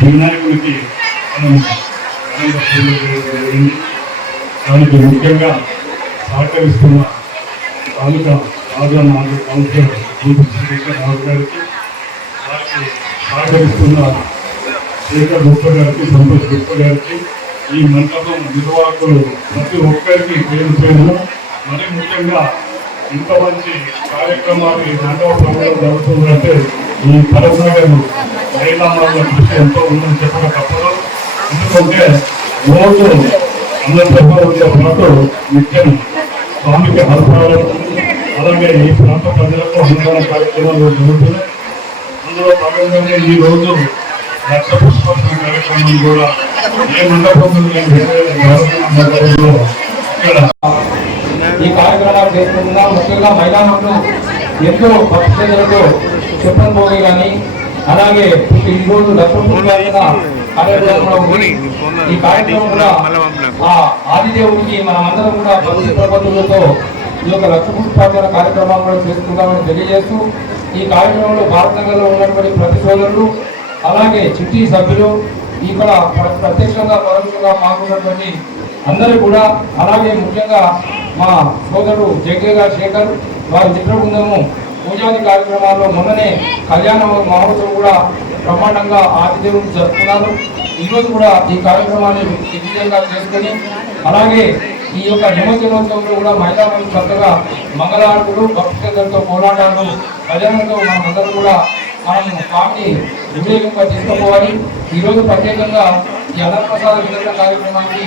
వినాయకుడికి మనం జరిగింది. దానికి ముఖ్యంగా సహకరిస్తున్న తాలూకా రాజా నాలుగు కౌన్సిలర్ శ్రీకర్ రావు గారికి వారికి సహకరిస్తున్న శేఖర్ గుప్త గారికి సంతోష్ గుప్త గారికి ఈ మండపం నిర్వాహకులు ప్రతి ఒక్కరికి పేరు పేరు మరి ముఖ్యంగా ఇంత మంచి కార్యక్రమాలు ఈ మండప ప్రభుత్వం జరుగుతుందంటే ఈ పరసాగర్ మహిళా కృషి ఎంతో ఉందని చెప్పక తప్పదు ఎందుకంటే రోజు అన్నప్రభావంతో పాటు నిత్యం స్వామికి హర్పాలు అలాగే ఈ ప్రాంత ప్రజలకు అన్నదాన కార్యక్రమాలు జరుగుతున్నాయి అందులో భాగంగానే ఈ రోజు లక్ష పుష్పర్శన కార్యక్రమం కూడా ఏ మండపంలో ఇక్కడ ఈ కార్యక్రమాలు చేసుకుంటున్నాం ముఖ్యంగా మైదానంలో ఎంతో భక్తులతో చెప్పన్ భోగి కానీ అలాగే ఈ రోజు లక్ష్మీ కార్యక్రమంలో ఉంది. ఈ కార్యక్రమం కూడా ఆ ఆదిదేవుడికి మనం అందరం కూడా ప్రబద్ధులతో ఈ యొక్క లక్ష్మీపుష్పార్చన కార్యక్రమం కూడా చేసుకుంటామని తెలియజేస్తూ ఈ కార్యక్రమంలో భారతనగర్లో ఉన్నటువంటి ప్రతి సోదరులు అలాగే చిట్టి సభ్యులు ఇక్కడ ప్ర- ప్రత్యక్షంగా పరోక్షంగా పాల్గొన్నటువంటి అందరూ కూడా అలాగే ముఖ్యంగా మా సోదరుడు జగ్గయ్య శేఖర్ వారి మిత్ర బృందము పూజాది కార్యక్రమాల్లో మొన్ననే కళ్యాణ మహోత్సవం కూడా బ్రహ్మాండంగా ఆతిథ్యం జరుపుతున్నారు ఈరోజు కూడా ఈ కార్యక్రమాన్ని దిగ్విజయంగా చేసుకొని అలాగే ఈ యొక్క నిమజ్జనోత్సవంలో కూడా మహిళా మంది చక్కగా మంగళారతులు భక్తులతో పోరాటాలు కళ్యాణంతో మనం కూడా మనం పార్టీ వివేకంగా తీసుకుపోవాలి. ఈరోజు ప్రత్యేకంగా ఈ అన్నప్రసాద వితరణ కార్యక్రమానికి